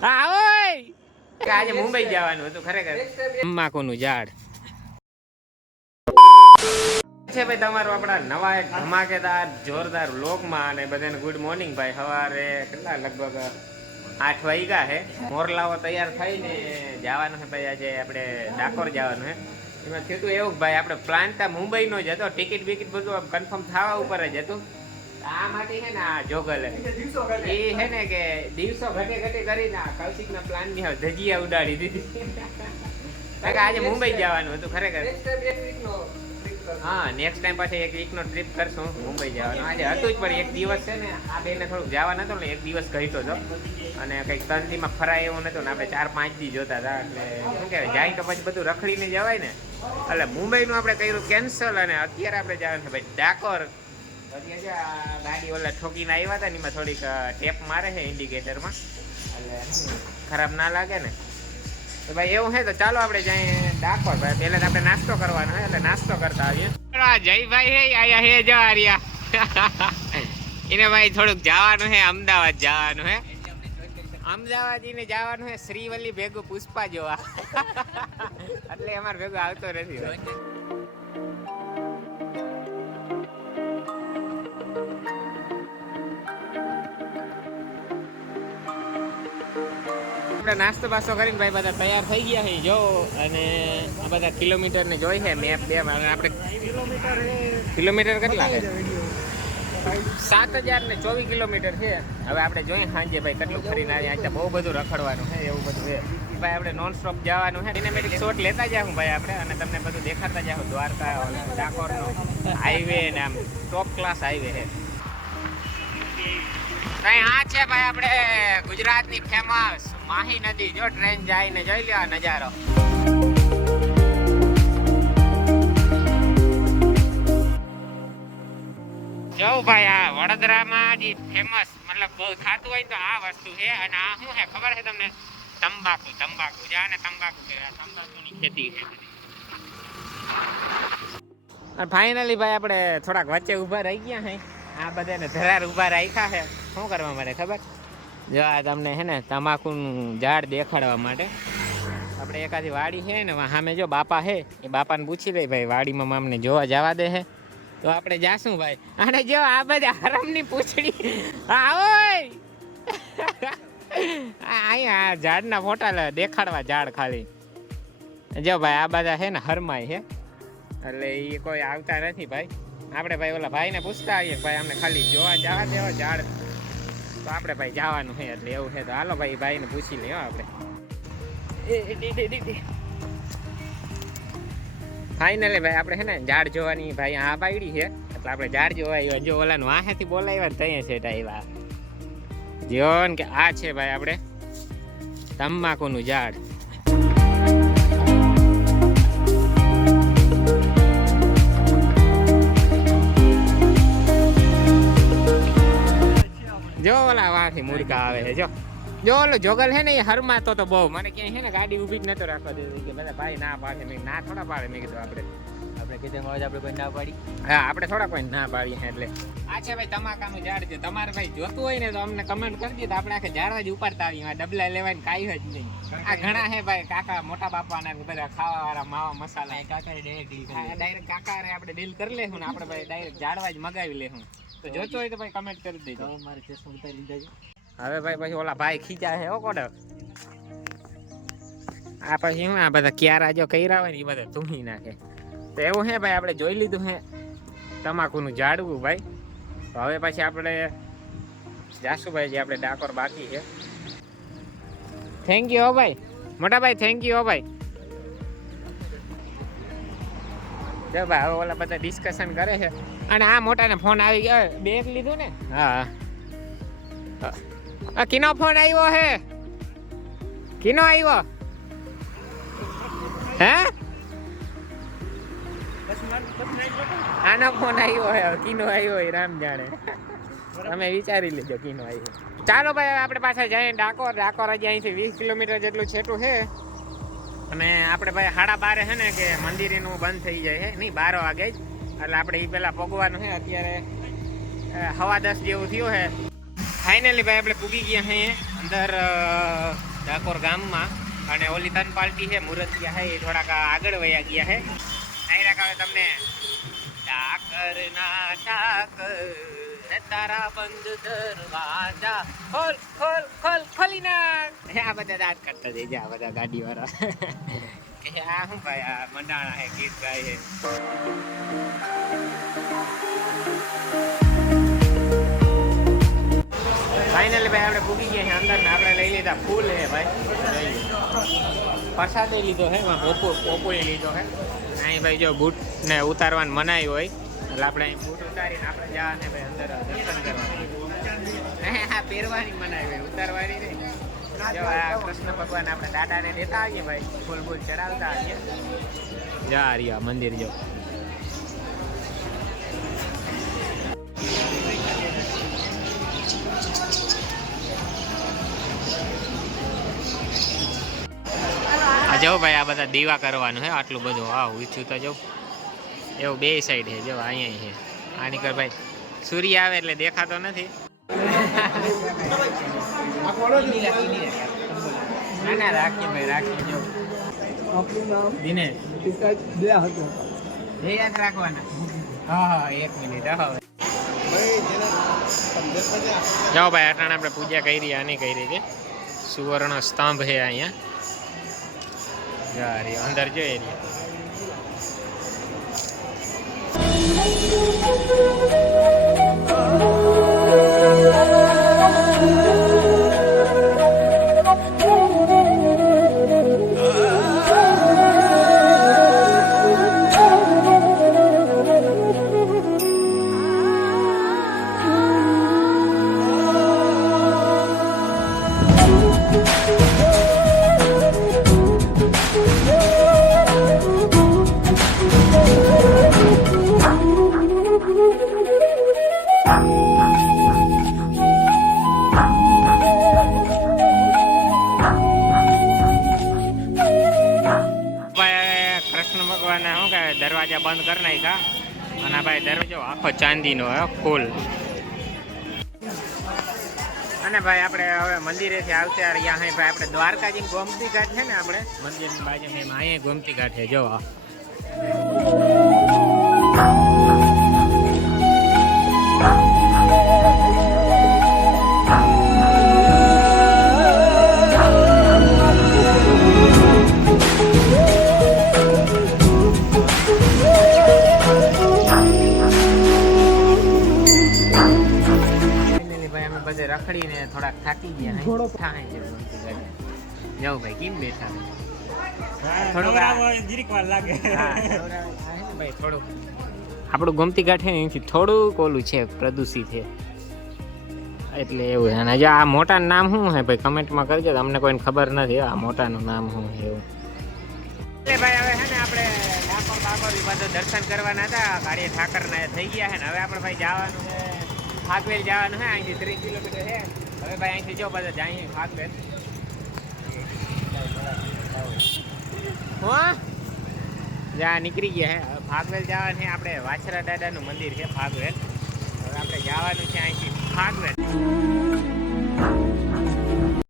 હા ઓય આજે મુંબઈ જવાનું હતું ખરેખર. તમાકુનું ઝાડ છે ભાઈ તમારું આપણા નવા એક ધમાકેદાર જોરદાર વ્લોગમાં. અને બધાને ગુડ મોર્નિંગ ભાઈ. સવારે કેટલા લગભગ 8 વાગ્યા છે. મોરલાઓ તૈયાર થઈને જવાનું છે ભાઈ. આજે આપણે ડાકોર જવાનું છે. એમાં થયું હતું એવું ભાઈ, આપણે પ્લાન તો મુંબઈનો જ હતો. ટિકિટ બિકિટ બધું કન્ફર્મ થવા ઉપર જ હતું. આ માટે છે ને આ જોગલ એ છે ને કે દિવસો ઘટે ઘટે કરીને કૌશિકના પ્લાનની ધજીયા ઉડાડી દીધી. આજે મુંબઈ જવાનું હતું ખરેખર. હા, નેક્સ્ટ ટાઈમ પાછી એક વીકનો ટ્રીપ કરશું મુંબઈ જવાનું. આજે હતું જ પણ એક દિવસ છે ને આ બેને થોડુંક જવા નતો ને એક દિવસ ઘટ્યો હતો. અને કંઈક 3 દીમાં ફરાય એવું નતું ને આપણે 4-5 દી જોતા હતા. એટલે શું કહેવાય, જાય તો પછી બધું રખડીને જવાય ને. એટલે મુંબઈનું આપણે કર્યું કેન્સલ. અને અત્યારે આપણે જવાનું છે ભાઈ ડાકોર. ગાડી ઓલા ઠોકીને આવ્યા હતા ને એમાં થોડીક ટેપ મારે છે ઇન્ડિકેટરમાં, એટલે ખરાબ ના લાગે ને. તો ભાઈ એવું છે તો ચાલો આપણે જઈએ ડાકોર. ભાઈ પહેલા તો આપણે નાસ્તો કરવાનો છે, એટલે નાસ્તો કરતા આવીએ. જયભાઈ હે આયા હે જવા રહ્યા એને ભાઈ થોડુંક જવાનું છે, અમદાવાદ જવાનું છે. અમદાવાદ એને જવાનું છે શ્રીવલ્લી ભેગું પુષ્પા જોવા. એટલે અમારે ભેગું આવતો નથી. નાસ્તો બાસ્તો કરીને ભાઈ બધા તૈયાર થઈ ગયા છે જો. અને આ બધા કિલોમીટર ને જોઈ છે મેપ બે. આપણે કિલોમીટર કેટલા છે? 7024 કિલોમીટર છે. હવે આપણે જોઈએ સાંજે ભાઈ કેટલું ફરીને આવ્યા. અહીંયા બહુ બધું રખડવાનું છે, એવું બધું છે ભાઈ. આપણે નોન સ્ટોપ જવાનું છે. સિનેમેટિક શોટ લેતા જાઉં ભાઈ આપણે, અને તમને બધું દેખાડતા જાઉં. દ્વારકા ડાકોરનો હાઈવે ને આમ ટોપ ક્લાસ હાઈવે છે. આ છે ભાઈ આપણે ગુજરાતની ફેમસ માહી નદી. જો ટ્રેન જાય ને જોઈ લ્યો નજારો. જો ભાઈ આ વડોદરામાં જે ફેમસ મતલબ બહુ થતું હોય તો આ વસ્તુ છે. અને આ શું છે ખબર છે તમને? તંબાકુ. તંબાકુ જાને તંબાકુ કહેવાય. તંબાકુની ખેતી છે. અને ફાઇનલી ભાઈ આપણે થોડાક વચ્ચે ઊભા રહી ગયા છે. આ બધાને ધરાર ઊભા રાખ્યા છે. શું કરવા માટે ખબર? જો આ તમને છે ને તમાકુનું ઝાડ દેખાડવા માટે. આપણે એકાદી વાડી છે ને સામે જો બાપા છે, એ બાપાને પૂછી લઈ ભાઈ વાડીમાં અમને જોવા જવા દે છે તો આપણે જાશું ભાઈ. અને જો આ બધા હરમની પૂંછડી. આવો અહીંયા ઝાડના ફોટા દેખાડવા ઝાડ ખાલી. જો ભાઈ આ બધા છે ને હરમાય છે, એટલે એ કોઈ આવતા નથી ભાઈ. આપણે ભાઈ ઓલા ભાઈને પૂછતા આવીએ ભાઈ અમને ખાલી જોવા જવા દેવો ઝાડ. તો આપણે ભાઈ જવાનું છે એટલે એવું છે. તો હાલો ભાઈ ભાઈને પૂછી લઈએ આપણે. ફાઇનલી ભાઈ આપણે છે ને ઝાડ જોવાની ભાઈ આ પાડી છે, એટલે આપણે ઝાડ જોવા આવ્યા. જો ઓલાનું વાહેથી બોલાવ્યા ને ત્યાં સેટ આવ્યા. જો કે આ છે ભાઈ આપણે તમાકુનું ઝાડ. જો ઓલા વાથી મુર્ગા આવે છે. જો ઓલો જોગલ છે ને એ હરમાતો તો બહુ. મને ક્યાંય છે ને ગાડી ઊભી જ નતો રાખવા દેવી કે બધા ભાઈ ના પાડે. મેં ના થોડા પાડે. મેં કીધું આપણે કીધું આપણે કોઈ ના પાડી. હા, આપણે થોડા કોઈ ના પાડીએ. એટલે આ છે ભાઈ તમાકાનું ઝાડ છે. તમારે ભાઈ જોતું હોય ને તો અમને કમેન્ટ કરજો. તો આપણે આખે ઝાડવા જ ઉપાડતા આવીએ. ડબલા લેવાની કાંઈ જ નહીં. આ ઘણા છે ભાઈ કાકા મોટા બાપાના બધા ખાવા વાળા માવા મસાલા. કાકા ડાયરેક્ટ કાકા આપણે ડીલ કરી લેશું ને આપણે ભાઈ ડાયરેક્ટ ઝાડવા જ મગાવી લેશું. તો જોતો હોય તો ભાઈ કમેન્ટ કરી દેજો. મારે ચશ્મા ઉતારી લીધા છે. હવે ભાઈ પછી ઓલા ભાઈ ખીચા છે હો કોડક. આ પછી હું આ બધા ક્યારા જો કર્યા હોય ને એ બધા ધૂમી નાખે. તો એવું હે ભાઈ આપણે જોઈ લીધું હે તમાકુનું ઝાડવું ભાઈ. તો હવે પછી આપણે જાશું ભાઈ જે આપણે ડાકોર બાકી છે. થેન્ક યુ હો ભાઈ મોટા ભાઈ. થેન્ક યુ હો ભાઈ. જો ભાઈ હવે ઓલા બધા ડિસ્કશન કરે છે. અને આ મોટાને ફોન આવી ગયો. બેગ લીધું ને? હા. કિનો ફોન આવ્યો હે? કિનો આવ્યો હે? આનો ફોન આવ્યો હે. કિનો આવ્યો હોય રામ જાણે. તમે વિચારી લેજો કિનો આવ્યો. ચાલો ભાઈ આપણે પાછા જઈએ ડાકોર. ડાકોર હજી અહીંથી 20 કિલોમીટર જેટલું છેટું છે. અને આપણે ભાઈ 12:30 છે ને કે મંદિરનું બંધ થઈ જાય છે. નહીં 12 વાગે જ. એટલે આપણે એ પહેલાં પગવાનું છે. અત્યારે 10:15 જેવું થયું છે. ફાઇનલી ભાઈ આપણે પૂગી ગયા છીએ અંદર ડાકોર ગામમાં અને ઓલી તન પાર્ટી છે મુરતિયા છે એ થોડાક આગળ વયા ગયા છે. આયરા કાવે તમને ડાકર ના ડાકર તારા બંધ દરવાજા ખોલ ખોલ ખોલ ખોલી નાખ. આ બધા દાંત કાઢતા જઈ જાય બધા ગાડી વાળા કે આ શું ભાઈ આ મંડાણા હે ગીત ગાય છે. ફાઇનલી ભાઈ આપણે પૂગી ગયા છે અંદર ને આપણે લઈ લીધા ફૂલ હે ભાઈ. પ્રસાદ લીધો છે પોપોએ લીધો છે. અહીં ભાઈ જો બૂટ ને ઉતારવાનું મનાઈ હોય એટલે આપણે અહીં બૂટ ઉતારીને આપણે જવાને ભાઈ અંદર દર્શન કરવાનું. હા પહેરવાની મનાઈ હોય ઉતારવાની નહીં. જો આ કૃષ્ણ ભગવાન આપણે દાદાને દેતા આવીએ ભાઈ ફૂલ ફૂલ ચડાવતા આવીએ. જા રહ્યા મંદિર જો જાઓ ભાઈ. આ બધા દીવા કરવાનું છે આટલું બધું. હા ઊંચું તો જાઉં એવું બે સાઈડ છે જો અહીંયા છે. આની કર ભાઈ સૂર્ય આવે એટલે દેખાતો નથી. ના ના રાખીએ ભાઈ રાખીએ. જો દિનેશ યાદ રાખવાના. હા 1 મિનિટ હવે જાઓ ભાઈ. અટાણે આપણે પૂજા કરી આની કરી છે. સુવર્ણ સ્તંભ છે અહીંયા અંદર જોઈએ દરવાજા બંધ કરી નાખ્યા. અને ભાઈ દરવાજો આખો ચાંદીનો હે ફૂલ. અને ભાઈ આપણે હવે મંદિરેથી આવતા રહ્યા હે ભાઈ. આપણે દ્વારકાજી ગોમતી ઘાટ છે ને આપણે મંદિરની બાજુમાં એમાં અહીંયા ગોમતી ઘાટ છે જો. રખડીને થોડાક થાકી ગયા થોડો થાય છે. જાઓ ભાઈ કેમ બેઠા થોડુંક વાર લાગે ભાઈ. થોડુંક આપણું ગોમતી ઘાટ છે અહીંથી થોડુંક ઓલું છે પ્રદૂષિત છે એટલે એવું છે. અને જો આ મોટાનું નામ શું છે ભાઈ કમેન્ટમાં કરજો. તમને કોઈને ખબર નથી આ મોટાનું નામ શું છે એવું. એટલે ભાઈ હવે છે ને આપણે ડાકોર બધું દર્શન કરવાના હતા. ગાડી ઠાકરના થઈ ગયા છે ને હવે આપણે ભાઈ જવાનું છે ફાગવેલ જવાનું છે. અહીંથી 30 કિલોમીટર છે. હવે ભાઈ અહીંથી જો બધા જાય ફાગવેલ. જ્યાં નીકળી ગયા છે ફાગવેલ જવાનું છે. આપણે વાછરા દાદાનું મંદિર છે ફાગવેલ. હવે આપણે જવાનું છે અહીંથી ફાગવેલ.